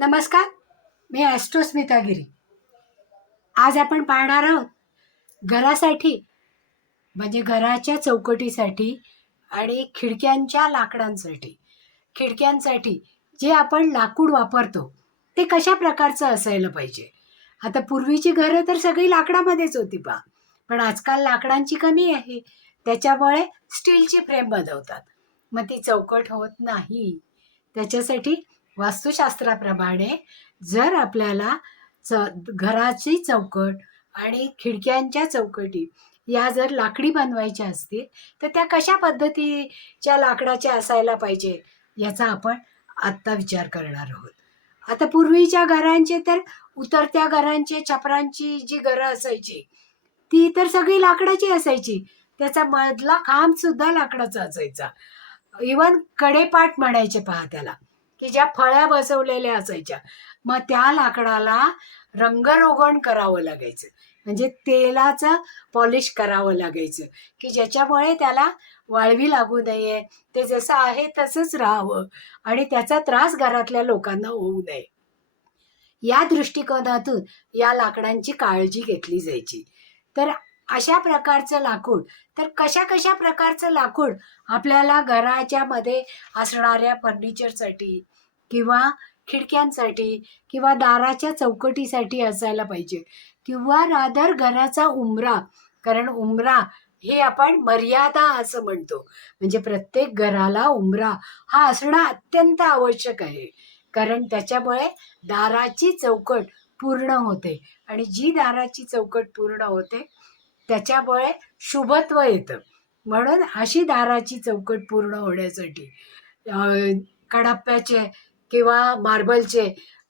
नमस्कार मी ॲस्ट्रो स्मितागिरी आज आपण पाहणार आहोत घरासाठी म्हणजे घराच्या चौकटीसाठी आणि खिडक्यांच्या लाकडांसाठी. खिडक्यांसाठी जे आपण लाकूड वापरतो ते कशा प्रकारचं असायला पाहिजे? आता पूर्वीची घरं तर सगळी लाकडामध्येच होती पा पण आजकाल लाकडांची कमी आहे. त्याच्यामुळे स्टीलची फ्रेम बनवतात मग ती चौकट होत नाही. त्याच्यासाठी वास्तुशास्त्राप्रमाणे जर आपल्याला च घराची चौकट आणि खिडक्यांच्या चौकटी या जर लाकडी बनवायच्या असतील तर त्या कशा पद्धतीच्या लाकडाच्या असायला पाहिजे याचा आपण आत्ता विचार करणार आहोत. आता पूर्वीच्या घरांचे तर उतरत्या घरांचे छपरांची जी घरं असायची ती तर सगळी लाकडाची असायची. त्याचा मधला खांब सुद्धा लाकडाचा असायचा. इवन कडेपाट म्हणायचे पहा त्याला. की ज्या फळ्या बसवलेल्या असायच्या मग त्या लाकडाला रंगरोगण करावं लागायचं. म्हणजे तेलाचं पॉलिश करावं लागायचं की ज्याच्यामुळे त्याला वाळवी लागू नये ते जसं आहे तसंच राहावं आणि त्याचा त्रास घरातल्या लोकांना होऊ नये. या दृष्टिकोनातून या लाकडांची काळजी घेतली जायची. तर अशा प्रकारचं लाकूड. तर कशा कशा प्रकारचं लाकूड आपल्याला घराच्या मध्ये असणाऱ्या फर्निचरसाठी किंवा खिडक्यांसाठी किंवा दाराच्या चौकटीसाठी असायला पाहिजे. किंवा रादर घराचा उमरा कारण उमरा हे आपण मर्यादा असं म्हणतो. म्हणजे प्रत्येक घराला उंबरा हा असणं अत्यंत आवश्यक आहे. कारण त्याच्यामुळे दाराची चौकट पूर्ण होते. आणि जी दाराची चौकट पूर्ण होते त्याच्यामुळे शुभत्व येतं. म्हणून अशी दाराची चौकट पूर्ण होण्यासाठी कडाप्प्याचे कडप्प्याचे किंवा मार्बलचे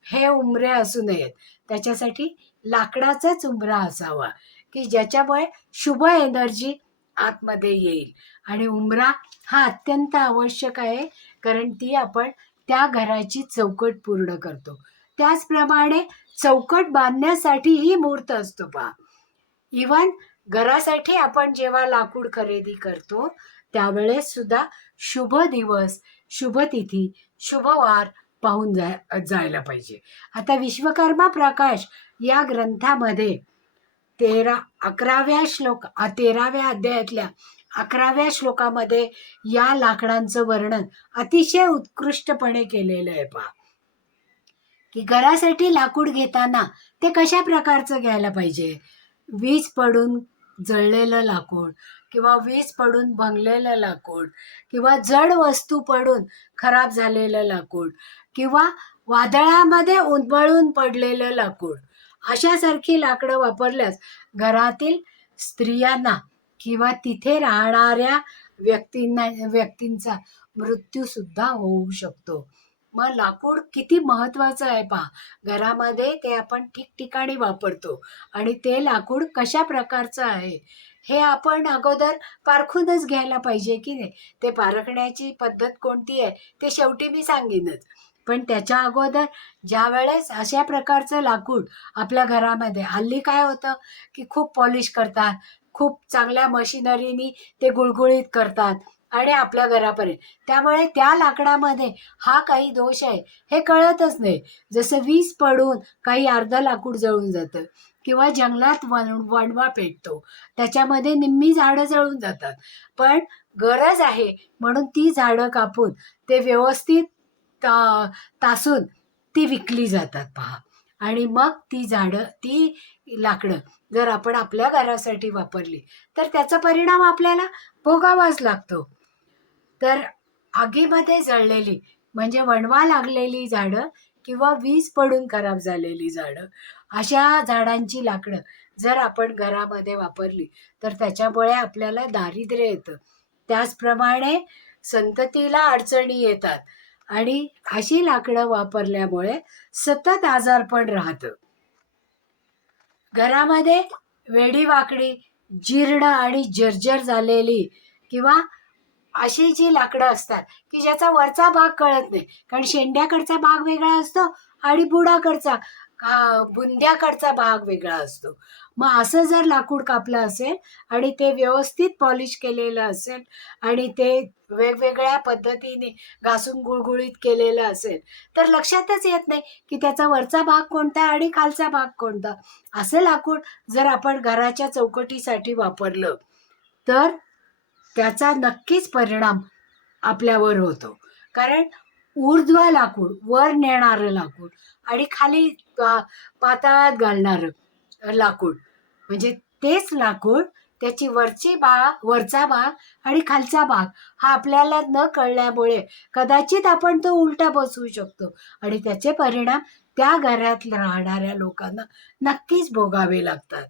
हे उमरे असू नयेत. त्याच्यासाठी लाकडाचाच उंबरा असावा की ज्याच्यामुळे शुभ एनर्जी आतमध्ये येईल. आणि उंबरा हा अत्यंत आवश्यक आहे कारण ती आपण त्या घराची चौकट पूर्ण करतो. त्याचप्रमाणे चौकट बांधण्यासाठीही मुहूर्त असतो पहा. इवन घरासाठी आपण जेव्हा लाकूड खरेदी करतो त्यावेळेस सुद्धा शुभ दिवस शुभ तिथी शुभ वार पाहून जाय जायला पाहिजे. आता विश्वकर्मा प्रकाश या ग्रंथामध्ये तेरा अकराव्या श्लोक तेराव्या अध्यायातल्या अकराव्या श्लोकामध्ये या लाकडांचं वर्णन अतिशय उत्कृष्टपणे केलेलं आहे पहा. की घरासाठी लाकूड घेताना ते कशा प्रकारचं घ्यायला पाहिजे? वीज पडून जळलेलं लाकूड किंवा वीज पडून भंगलेलं लाकूड किंवा जड वस्तू पडून खराब झालेलं लाकूड किंवा वादळामध्ये उन्मळून पडलेलं लाकूड अशासारखी लाकडं वापरल्यास घरातील स्त्रियांना किंवा तिथे राहणाऱ्या व्यक्तींना व्यक्तींचा मृत्यूसुद्धा होऊ शकतो. मग लाकूड किती महत्त्वाचं आहे पहा. घरामध्ये ते आपण ठिकठिकाणी वापरतो आणि ते लाकूड कशा प्रकारचं आहे हे आपण अगोदर पारखूनच घ्यायला पाहिजे की नाही. ते पारखण्याची पद्धत कोणती आहे ते शेवटी मी सांगेनच. पण त्याच्या अगोदर ज्या वेळेस अशा प्रकारचं लाकूड आपल्या घरामध्ये हल्ली काय होतं की खूप पॉलिश करतात खूप चांगल्या मशिनरीनी ते गुळगुळीत करतात आणि आपल्या घरापर्यंत. त्यामुळे त्या लाकडामध्ये हा काही दोष आहे हे कळतच नाही. जसं वीज पडून काही अर्ध लाकूड जळून जातं किंवा जंगलात वन वणवा पेटतो. त्याच्यामध्ये निम्मी झाडं जळून जातात. पण गरज आहे म्हणून ती झाडं कापून ते व्यवस्थित ता तासून ती विकली जातात पहा. आणि मग ती झाडं ती लाकडं जर आपण आपल्या घरासाठी वापरली तर त्याचा परिणाम आपल्याला भोगावाच लागतो. तर आगीमध्ये जळलेली म्हणजे वणवा लागलेली झाडं किंवा वीज पडून खराब झालेली झाडं अशा झाडांची लाकडं जर आपण घरामध्ये वापरली तर त्याच्यामुळे आपल्याला दारिद्र्य येतं. त्याचप्रमाणे संततीला अडचणी येतात आणि अशी लाकडं वापरल्यामुळे सतत आजारपण राहतं. घरामध्ये वेडीवाकडी जीर्ण आणि जर्जर झालेली किंवा अशी जी लाकडं असतात की ज्याचा वरचा भाग कळत नाही. कारण शेंड्याकडचा भाग वेगळा असतो आणि बुडाकडचा बुंद्याकडचा भाग वेगळा असतो. मग असं जर लाकूड कापलं असेल आणि ते व्यवस्थित पॉलिश केलेलं असेल आणि ते वेगवेगळ्या पद्धतीने घासून गुळगुळीत केलेलं असेल तर लक्षातच येत नाही की त्याचा वरचा भाग कोणता आणि खालचा भाग कोणता. असं लाकूड जर आपण घराच्या चौकटीसाठी वापरलं तर त्याचा नक्कीच परिणाम आपल्यावर होतो. कारण ऊर्ध्व लाकूड वर नेणारं लाकूड आणि खाली पा- पाताळात घालणारं लाकूड. म्हणजे तेच लाकूड त्याची वरची भाग वरचा भाग आणि खालचा भाग हा आपल्याला न कळल्यामुळे कदाचित आपण तो उलटा बसवू शकतो आणि त्याचे परिणाम त्या घरात राहणाऱ्या लोकांना नक्कीच भोगावे लागतात.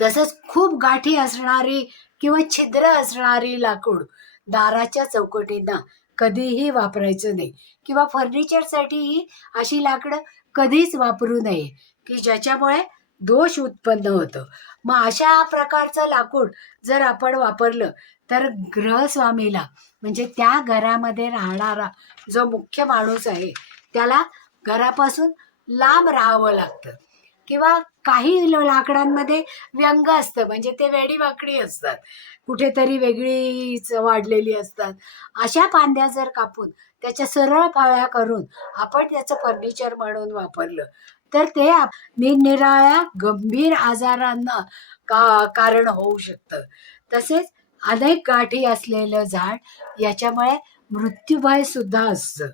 तसंच खूप गाठी असणारी किंवा छिद्र असणारी लाकूड दाराच्या चौकटींना कधीही वापरायचं नाही. किंवा फर्निचरसाठीही अशी लाकडं कधीच वापरू नये की ज्याच्यामुळे दोष उत्पन्न होतं. मग अशा प्रकारचं लाकूड जर आपण वापरलं तर गृहस्वामीला म्हणजे त्या घरामध्ये राहणारा जो मुख्य माणूस आहे त्याला घरापासून लांब राहावं लागतं. किंवा काही लाकडांमध्ये व्यंग असतं. म्हणजे ते वेडीवाकडी असतात. कुठेतरी वेगळीच वाढलेली असतात. अशा फांद्या जर कापून त्याच्या सरळ पाळ्या करून आपण त्याचं फर्निचर म्हणून वापरलं तर ते निरनिराळ्या गंभीर आजारांना का कारण होऊ शकतं. तसेच अनेक गाठी असलेलं झाड याच्यामुळे मृत्यूभय सुद्धा असतं.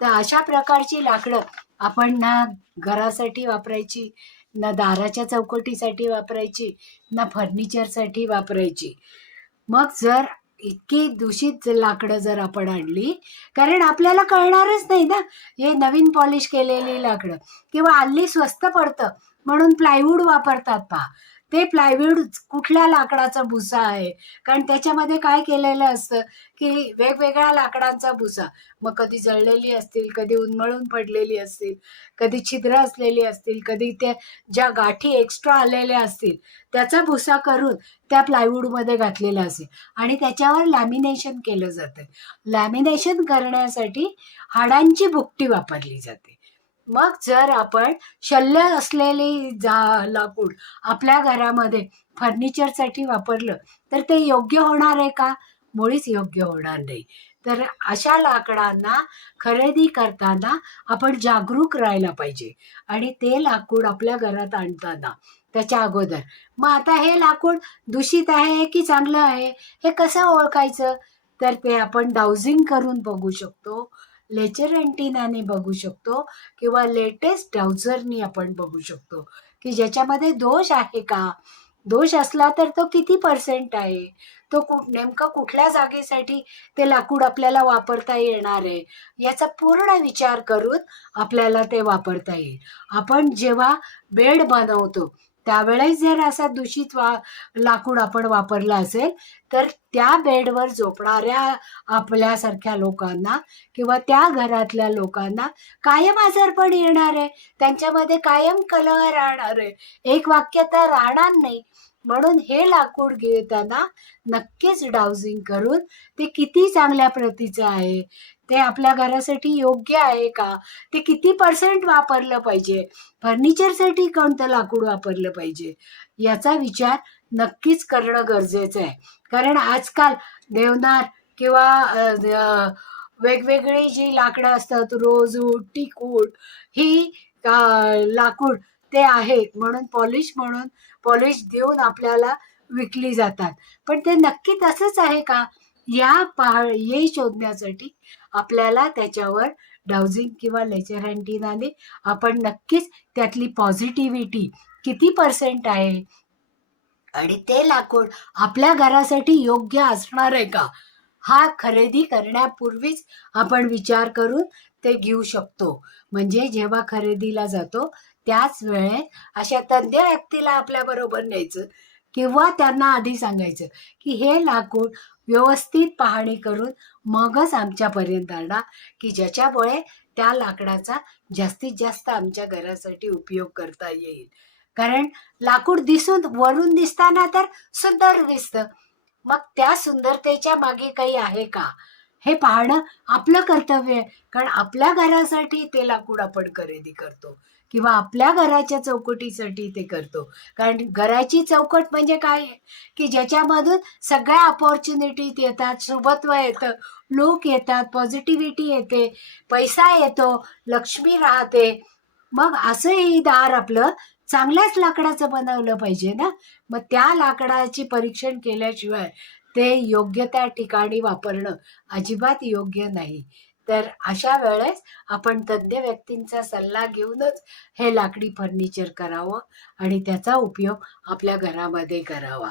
तर अशा प्रकारची लाकडं आपण ना घरासाठी वापरायची ना दाराच्या चौकटीसाठी वापरायची ना फर्निचरसाठी वापरायची. मग जर इतकी दूषित लाकडं जर आपण आणली कारण आपल्याला कळणारच नाही ना हे नवीन पॉलिश केलेली लाकडं. किंवा हल्ली स्वस्त पडतं म्हणून प्लायवूड वापरतात पहा. ते प्लायवूड कुठल्या लाकडाचा भुसा आहे? कारण त्याच्यामध्ये काय केलेलं असतं? की वेगवेगळ्या लाकडांचा भुसा. मग कधी जळलेली असतील कधी उन्मळून पडलेली असतील कधी छिद्र असलेली असतील कधी त्या ज्या गाठी एक्स्ट्रा आलेल्या असतील त्याचा भुसा करून त्या प्लायवूडमध्ये घातलेला असेल. आणि त्याच्यावर लॅमिनेशन केलं जातं लॅमिनेशन करण्यासाठी हाडांची भुकटी वापरली जाते. मग जर आपण शल्य असलेली जा लाकूड आपल्या घरामध्ये फर्निचरसाठी वापरलं तर ते योग्य होणार आहे का? मुळीच योग्य होणार नाही. तर अशा लाकडांना खरेदी करताना आपण जागरूक राहायला पाहिजे आणि ते लाकूड आपल्या घरात आणताना त्याच्या अगोदर. मग आता हे लाकूड दूषित आहे की चांगलं आहे? हे कसं ओळखायचं? तर ते आपण डाउजिंग करून बघू शकतो. लेचर अँटिनाने बघू शकतो किंवा लेटेस्ट ब्राउझरनी आपण बघू शकतो. की ज्याच्यामध्ये दोष आहे का? दोष असला तर तो किती पर्सेंट आहे? तो कु नेमकं कुठल्या जागेसाठी ते लाकूड आपल्याला वापरता येणार आहे? याचा पूर्ण विचार करून आपल्याला ते वापरता येईल. आपण जेव्हा बेड बनवतो त्यावेळेस जर असा दूषित वा लाकूड आपण वापरलं असेल तर त्या बेडवर झोपणाऱ्या आपल्यासारख्या लोकांना किंवा त्या घरातल्या लोकांना कायम आजारपण येणार आहे. त्यांच्यामध्ये कायम कलह राहणार आहे. एक वाक्यता राहणार नाही. म्हणून हे लाकूड घेताना नक्कीच डाउजिंग करून ते किती चांगल्या प्रतीचं आहे? ते आपल्या घरासाठी योग्य आहे का? ते किती पर्सेंट वापरलं पाहिजे? फर्निचरसाठी कोणतं लाकूड वापरलं पाहिजे? याचा विचार नक्कीच करणं गरजेचं आहे. कारण आजकाल देवनार किंवा वेगवेगळी जी लाकडं असतात रोजवूड टिकवूड ही लाकूड ते आहेत. म्हणून पॉलिश म्हणून पॉलिश देऊन आपल्याला विकली जातात. पण ते नक्की तसंच आहे का? या पहा हे शोधण्यासाठी आपल्याला त्याच्यावर डाउजिंग किंवा लेचर अँटिनाने आपण नक्कीच त्यातली पॉझिटिव्हिटी किती पर्सेंट आहे? आणि ते लाकूड आपल्या घरासाठी योग्य असणार आहे का? हा खरेदी करण्यापूर्वीच आपण विचार करून ते घेऊ शकतो. म्हणजे जेव्हा खरेदीला जातो त्याच वेळेत अशा तज्ज्ञ व्यक्तीला आपल्या बरोबर न्यायचं किंवा त्यांना आधी सांगायचं की हे लाकूड व्यवस्थित पाहणी करून मगच आमच्यापर्यंत आणा की ज्याच्यामुळे त्या लाकडाचा जास्तीत जास्त आमच्या घरासाठी उपयोग करता येईल. कारण लाकूड दिसून वरून दिसताना तर सुंदर दिसतं. मग त्या सुंदरतेच्या मागे काही आहे का? हे पाहणं आपलं कर्तव्य आहे. कारण आपल्या घरासाठी ते लाकूड आपण खरेदी करतो. किंवा आपल्या घराच्या चौकटीसाठी ते करतो. कारण घराची चौकट म्हणजे काय आहे? की ज्याच्यामधून सगळ्या अपॉर्च्युनिटीज येतात सुबत्व येतं लोक येतात पॉझिटिव्हिटी येते पैसा येतो लक्ष्मी राहते. मग असं हे दार आपलं चांगल्याच लाकडाचं बनवलं पाहिजे ना? मग त्या लाकडाची परीक्षण केल्याशिवाय ते योग्य त्या ठिकाणी वापरणं अजिबात योग्य नाही. तर अशा वेळेस आपण तज्ज्ञ व्यक्तींचा सल्ला घेऊनच हे लाकडी फर्निचर करावं आणि त्याचा उपयोग आपल्या घरामध्ये करावा.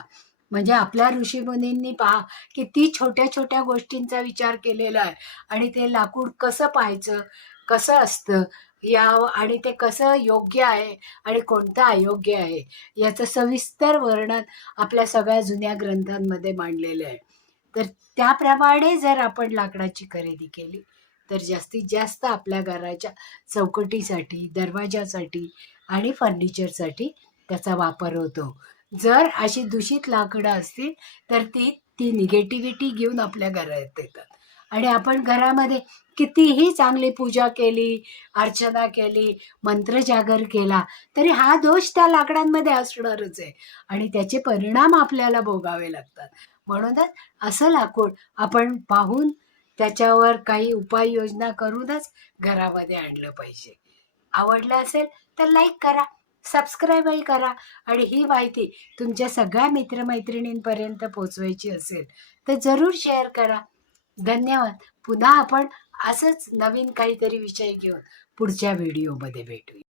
म्हणजे आपल्या ऋषीमुनींनी पहा किती छोट्या छोट्या गोष्टींचा विचार केलेला आहे आणि ते लाकूड कसं पाहायचं कसं असतं या आणि ते कसं योग्य आहे आणि कोणतं अयोग्य आहे याचं सविस्तर वर्णन आपल्या सगळ्या जुन्या ग्रंथांमध्ये मांडलेलं आहे. तर त्याप्रमाणे जर आपण लाकडाची खरेदी केली तर जास्तीत जास्त आपल्या घराच्या चौकटीसाठी दरवाजासाठी आणि फर्निचरसाठी त्याचा वापर होतो. जर अशी दूषित लाकडं असतील तर ती ती निगेटिव्हिटी घेऊन आपल्या घरात येतात. आणि आपण घरामध्ये कितीही चांगली पूजा केली अर्चना केली मंत्रजागर केला तरी हा दोष त्या लाकडांमध्ये असणारच आहे. आणि त्याचे परिणाम आपल्याला भोगावे लागतात. म्हणूनच असं लाकूड आपण पाहून त्याच्यावर काही उपाययोजना करूनच घरामध्ये आणलं पाहिजे. आवडलं असेल तर लाईक करा सबस्क्राईबही करा आणि ही माहिती तुमच्या सगळ्या मित्रमैत्रिणींपर्यंत पोचवायची असेल तर जरूर शेअर करा. धन्यवाद. पुन्हा आपण असंच नवीन काहीतरी विषय घेऊन पुढच्या व्हिडिओमध्ये भेटूया.